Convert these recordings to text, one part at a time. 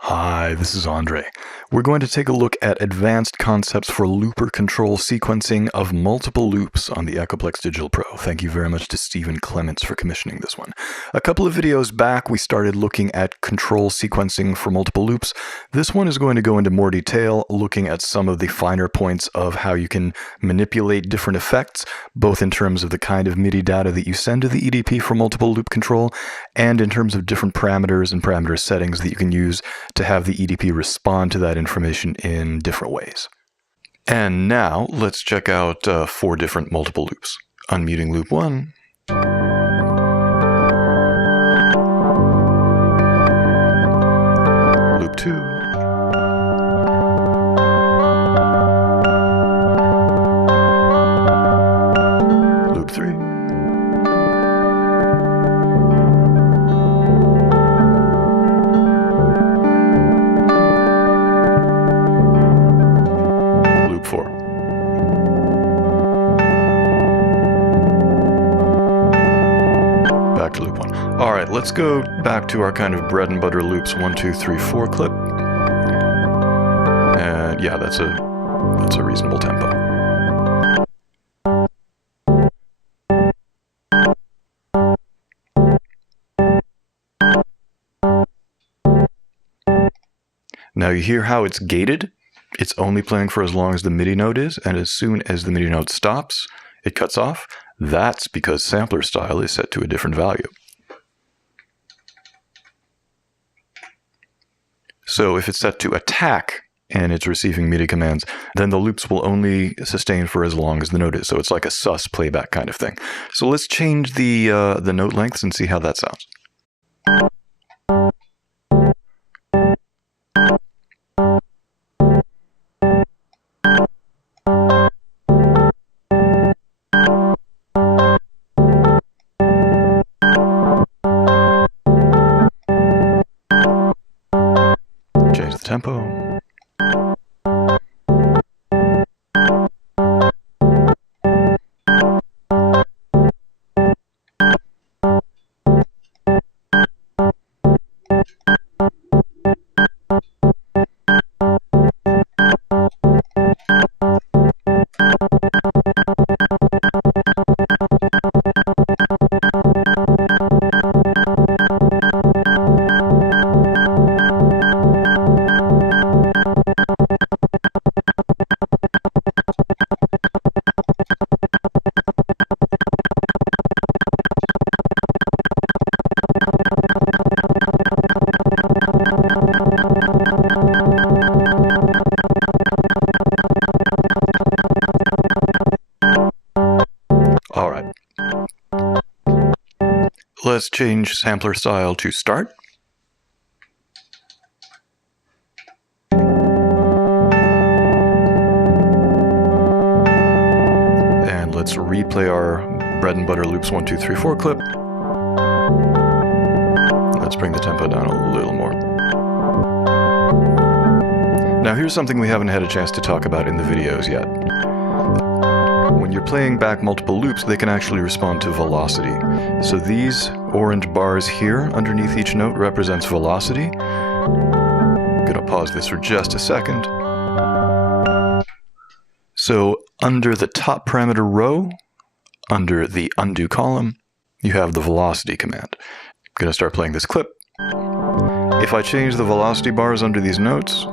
Hi, this is Andre. We're going to take a look at advanced concepts for looper control sequencing of multiple loops on the Echoplex Digital Pro. Thank you very much to Steven Clements for commissioning this one. A couple of videos back, we started looking at control sequencing for multiple loops. This one is going to go into more detail, looking at some of the finer points of how you can manipulate different effects, both in terms of the kind of MIDI data that you send to the EDP for multiple loop control, and in terms of different parameters and parameter settings that you can use to have the EDP respond to that information in different ways. And now let's check out 4 different multiple loops. Unmuting loop 1. Loop 2. Loop 3. Loop 4. Back to loop 1. All right, let's go back to our kind of bread and butter loops 1, 2, 3, 4 clip. And yeah, that's a reasonable tempo. Now you hear how it's gated? It's only playing for as long as the MIDI note is, and as soon as the MIDI note stops, it cuts off. That's because sampler style is set to a different value. So if it's set to attack and it's receiving MIDI commands, then the loops will only sustain for as long as the note is. So it's like a sus playback kind of thing. So let's change the note lengths and see how that sounds. Change the tempo. All right. Let's change sampler style to start. And let's replay our bread and butter loops 1, 2, 3, 4 clip. Let's bring the tempo down a little more. Now here's something we haven't had a chance to talk about in the videos yet. When you're playing back multiple loops, they can actually respond to velocity. So these orange bars here underneath each note represents velocity. I'm going to pause this for just a second. So under the top parameter row, under the undo column, you have the velocity command. I'm going to start playing this clip. If I change the velocity bars under these notes,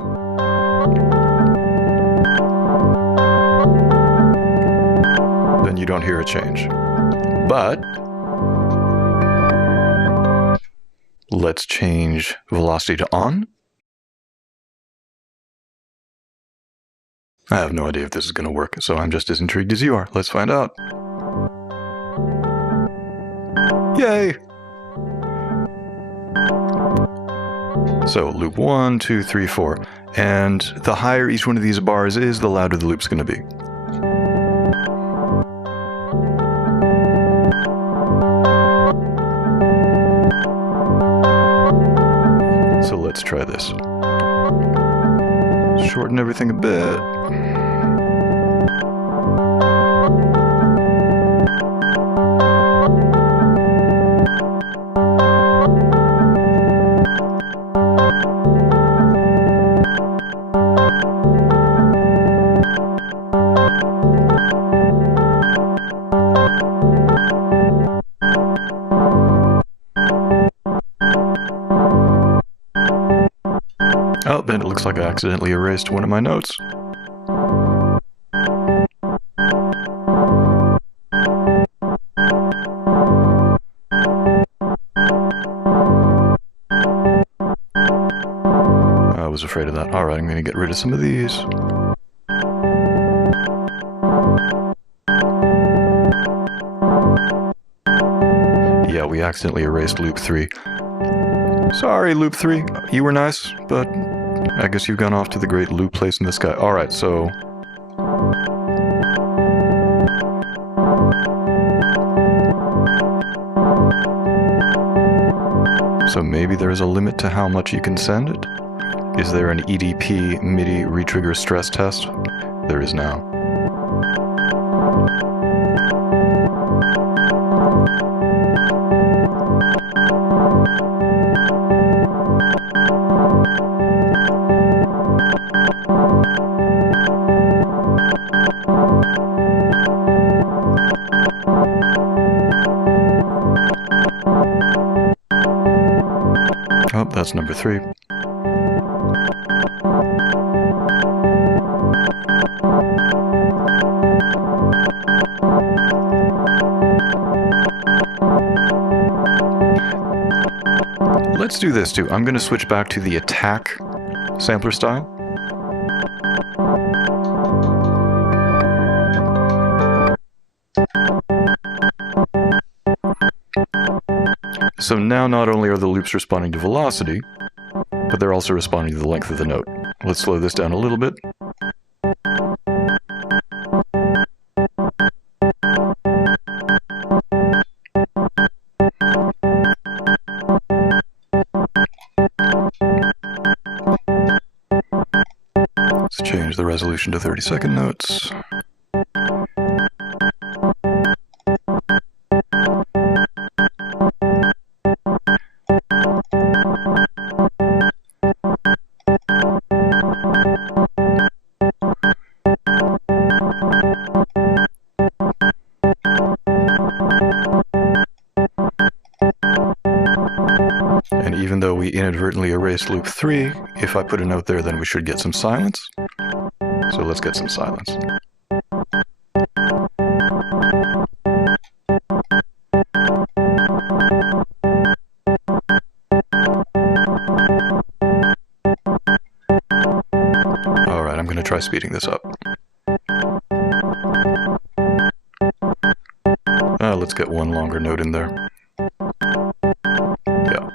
then you don't hear a change. But let's change velocity to on. I have no idea if this is going to work, so I'm just as intrigued as you are. Let's find out. Yay! So loop 1, 2, 3, 4. And the higher each one of these bars is, the louder the loop's going to be. So let's try this. Shorten everything a bit. Oh, then it looks like I accidentally erased one of my notes. I was afraid of that. Alright, I'm going to get rid of some of these. Yeah, we accidentally erased loop 3. Sorry, loop 3. You were nice, but I guess you've gone off to the great loop place in the sky. Alright, so... So maybe there's a limit to how much you can send it? Is there an EDP MIDI retrigger stress test? There is now. Oh, that's number 3. Let's do this too. I'm going to switch back to the attack sampler style. So now not only are the loops responding to velocity, but they're also responding to the length of the note. Let's slow this down a little bit. Let's change the resolution to 30-second notes. And even though we inadvertently erased loop 3, if I put a note there, then we should get some silence. So let's get some silence. Alright, I'm going to try speeding this up. Let's get one longer note in there. Yeah.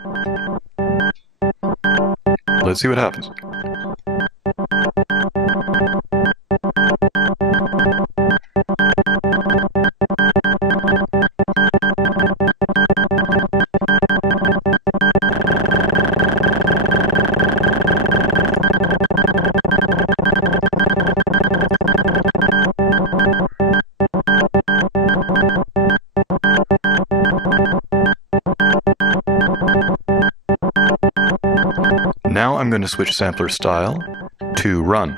Let's see what happens. Now I'm going to switch sampler style to run.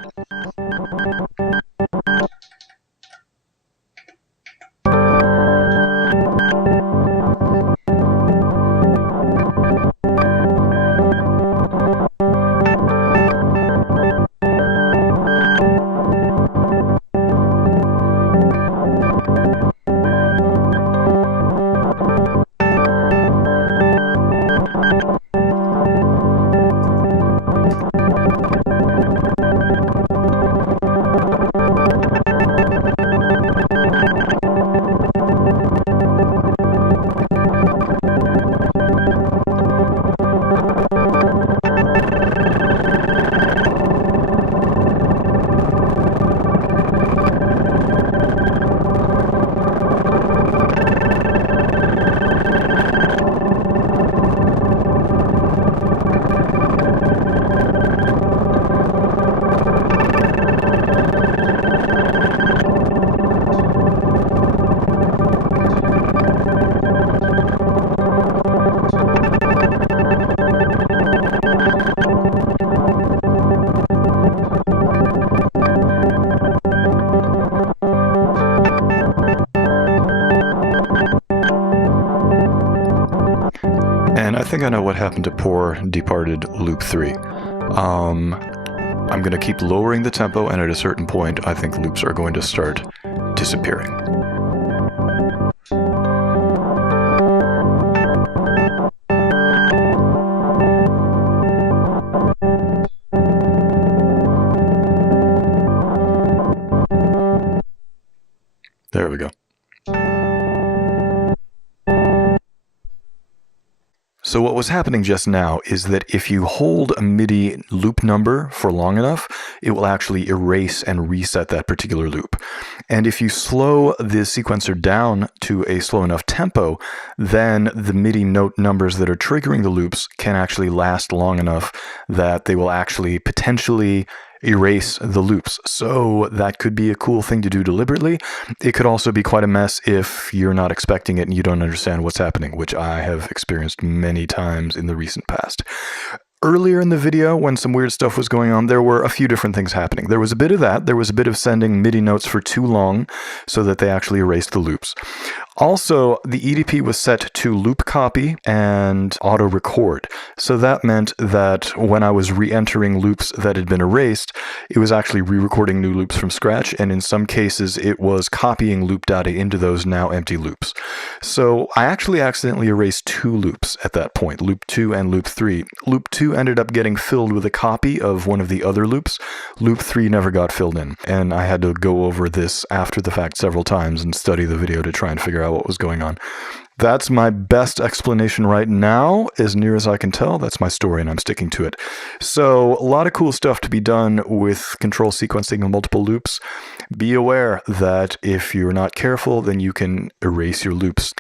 And I think I know what happened to poor departed loop 3. I'm going to keep lowering the tempo, and at a certain point, I think loops are going to start disappearing. There we go. So what was happening just now is that if you hold a MIDI loop number for long enough, it will actually erase and reset that particular loop. And if you slow the sequencer down to a slow enough tempo, then the MIDI note numbers that are triggering the loops can actually last long enough that they will actually potentially erase the loops. So that could be a cool thing to do deliberately. It could also be quite a mess if you're not expecting it and you don't understand what's happening, which I have experienced many times in the recent past. Earlier in the video, when some weird stuff was going on, there were a few different things happening. There was a bit of that. There was a bit of sending MIDI notes for too long so that they actually erased the loops. Also, the EDP was set to loop copy and auto record. So that meant that when I was re-entering loops that had been erased, it was actually re-recording new loops from scratch. And in some cases, it was copying loop data into those now empty loops. So I actually accidentally erased two loops at that point, loop 2 and loop 3. Loop 2 ended up getting filled with a copy of one of the other loops. Loop 3 never got filled in. And I had to go over this after the fact several times and study the video to try and figure out what was going on. That's my best explanation right now, as near as I can tell. That's my story, and I'm sticking to it. So a lot of cool stuff to be done with control sequencing of multiple loops. Be aware that if you're not careful, then you can erase your loops.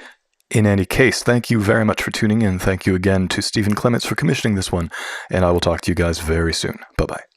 In any case, thank you very much for tuning in. Thank you again to Steven Clements for commissioning this one, and I will talk to you guys very soon. Bye-bye.